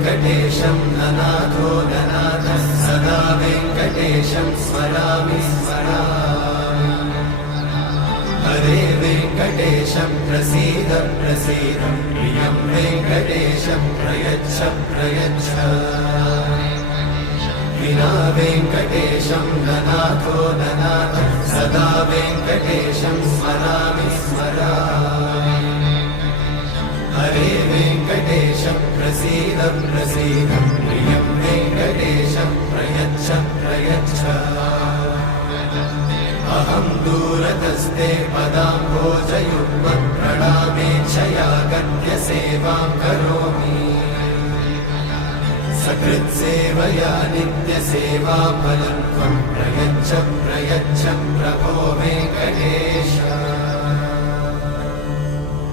वेङ्कटेशं ननाथो ननाथः सदा वेङ्कटेशं स्मरामि स्मरामि हरे वेङ्कटेशं प्रसीद प्रसीद प्रियं वेङ्कटेशं प्रयच्छ प्रयच्छ विना वेङ्कटेशं ननाथो ननाथः सदा वेङ्कटेशं स्मरामि स्मरामि हरे वेङ्कटेशं प्रसीद प्रसीद प्रियं वेङ्कटेशं प्रयच्छ प्रयच्छ अहं दूरतस्ते पदाम्भोजयुग्मं प्रणामेच्छया गद्य सेवां करोमि सकृत्सेवया नित्यसेवाफलं त्वं प्रयच्छ प्रयच्छ प्रभो वेङ्कटेश